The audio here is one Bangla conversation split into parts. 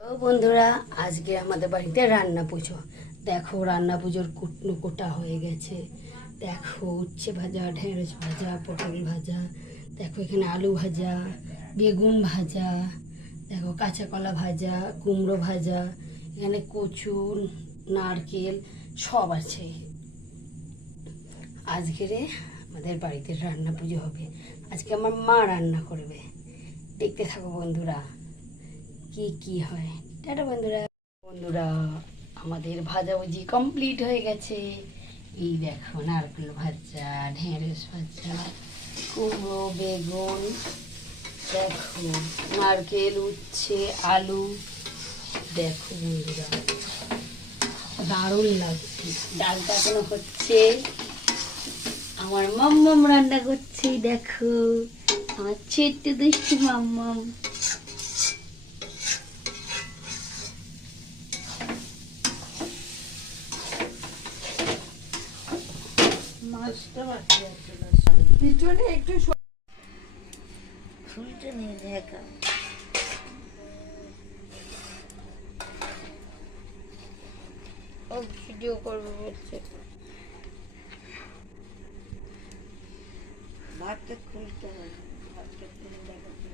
তো বন্ধুরা, আজকে আমাদের বাড়িতে রান্না পুজো। দেখো, রান্না পুজোর কুটনো কোটা হয়ে গেছে। দেখো, উচ্ছে ভাজা, ঢেঁড়স ভাজা, পটল ভাজা, দেখো এখানে আলু ভাজা, বেগুন ভাজা, দেখো কাঁচা কলা ভাজা, কুমড়ো ভাজা, এখানে কচু, নারকেল সব আছে। আজকের আমাদের বাড়িতে রান্না পুজো হবে। আজকে আমার মা রান্না করবে। দেখতে থাকো বন্ধুরা, কি কি হয়। টাটা বন্ধুরা। বন্ধুরা, আমাদের ভাজাভুজি কমপ্লিট হয়ে গেছে। এই দেখো, নারকেল ভাজা, ঢেঁড়স ভাজা, কুমড়ো, বেগুন, দেখো নারকেল, উচ্ছে, আলু। দেখো বন্ধুরা, দারুণ লাগছে। ডালটা এখনো হচ্ছে। আমার মাম্মাম রান্না করছে। দেখো, আমার ছোট্ট দুষ্টু মাম্মাম। মাছটা বাকি আছে, পিছনে একটু ফুলটা নিয়ে দেখা। ও ভিডিও করবে বলছে। ভাতটা খুলতে হবে, ভাতটা খুলে দেখাতে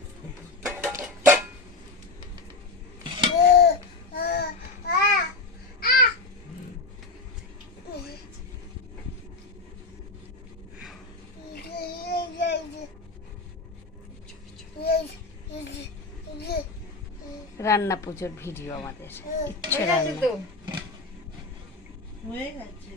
রান্না পুজোর ভিডিও আমাদের ইচ্ছে রান্না হয়ে গেছে।